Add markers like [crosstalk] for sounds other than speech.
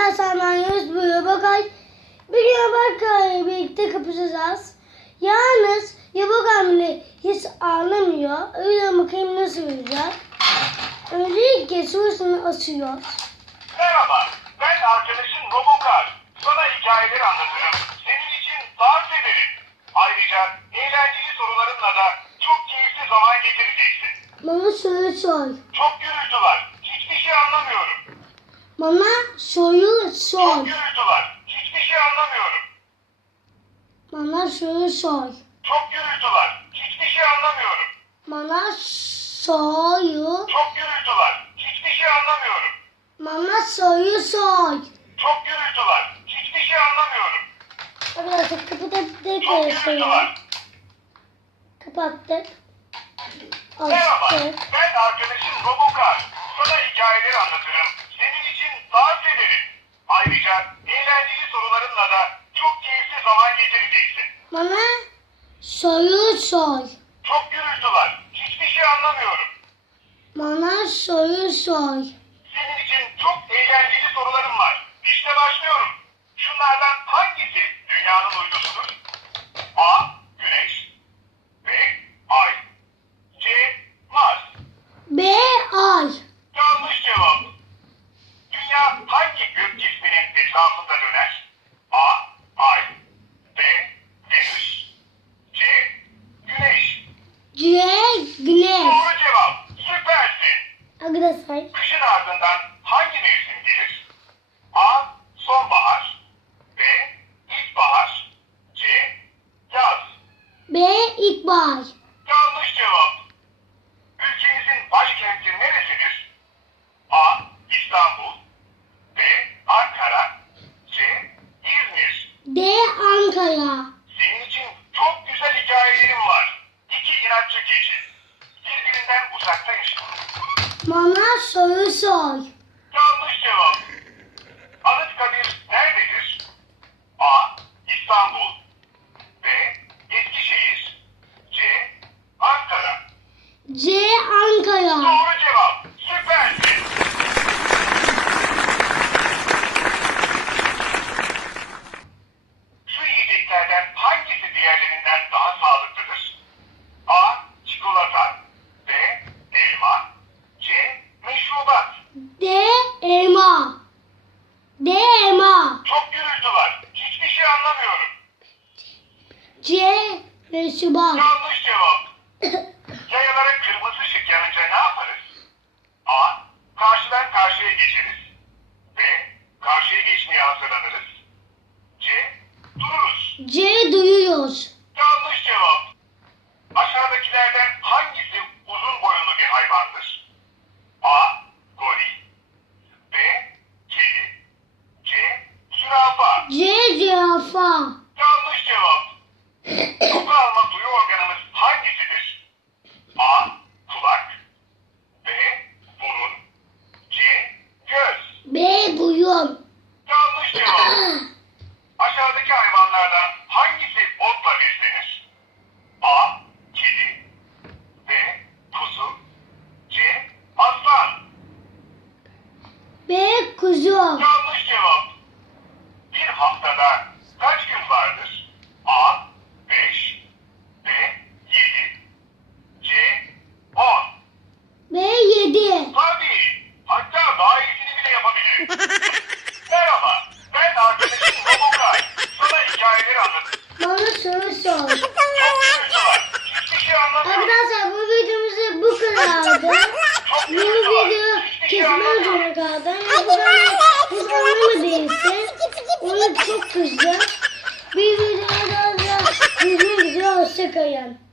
Ben Yunus Buyur Bakay. Bir gün Bakay'la birlikte kapışacağız. Yalnız Yabuk hamle hiç ağlamıyor. Öyle bakayım nasıl olacak. Öncelikle sorusunu asıyor. Merhaba, ben arkadaşın Robokar. Sana hikayeler anlatırım. Senin için dans ederim. Ayrıca eğlenceli sorularınla da çok keyifli zaman geçireceksin. Bana soru sor. Çok gürültü var. Hiçbir şey anlamıyorum. Bana soru Çok sor. gürültü var. Hiçbir şey anlamıyorum. Bana soru sor. Çok gürültü var. Hiçbir şey anlamıyorum. Bana soru. Çok gürültü var. Hiçbir şey anlamıyorum. Bana soru sor. Çok gürültü var. Hiçbir şey anlamıyorum. Arkadaşlar Çok gürültü tekrar var. Kapattık. Merhaba, Açtık. ben arkadaşın Robokar. Sana hikayeler anlatırım. Soru sor. Çok gürültü var. Hiçbir şey anlamıyorum. Bana soru sor. Senin için çok eğlenceli ilkbahar. Yanlış cevap. Ülkemizin başkenti neresidir? A. İstanbul B. Ankara C. İzmir D Ankara. Senin için çok güzel hikayelerim var. İki inatçı keçi. Birbirinden uzakta yaşıyor. Bana soru sor. Yanlış cevap. Anıtkabir nerededir? A. İstanbul B. Eskişehir C. Ankara C Ankara. Doğru cevap. Süpersin. Şu yiyeceklerden hangisi diğerlerinden daha sağlıklıdır? A. Çikolata B. Elma C. Meşrubat D elma. D elma. Çok gürültü var. Hiçbir şey anlamıyorum. C meşrubat. Yanlış cevap. Yayalara kırmızı ışık yanınca ne yaparız? A. Karşıdan karşıya geçeriz. B. Karşıya geçmeye hazırlanırız. C. Dururuz. C duyuyoruz. Yanlış cevap. Aşağıdakilerden hangisi uzun boyunlu bir hayvandır? A. Goril B. Kedi C. Zürafa C zürafa. Yanlış cevap. Koku alma duyu organımız hangisidir? A. Kulak B. Burun C. Göz B burun. Yanlış [laughs] cevap. Aşağıdaki hayvanlardan hangisi otla beslenir? A. Kedi B. Kuzu C. Aslan B kuzu. Yanlış cevap. Bir haftada kaç gün vardır? A. 5 B. 7 C. 10 B yedi. Tabii. Hatta daha iyisini bile yapabilirim. Merhaba. Ben arkadaşım Robokay. Sana hikayeleri anlatırım. Bana soru sor. Çok gürültü var. Hiçbir şey anlamıyorum. Arkadaşlar bu videomuz bu kadardı. Çok Yeni gürültü var. Video Hiçbir şey kesmem anlamıyorum. zorunda kaldı. Ama bu bana hiç anlamadıysa onu çok kızdı. Bir videoda da görüşmek üzere. Hoşçakalın.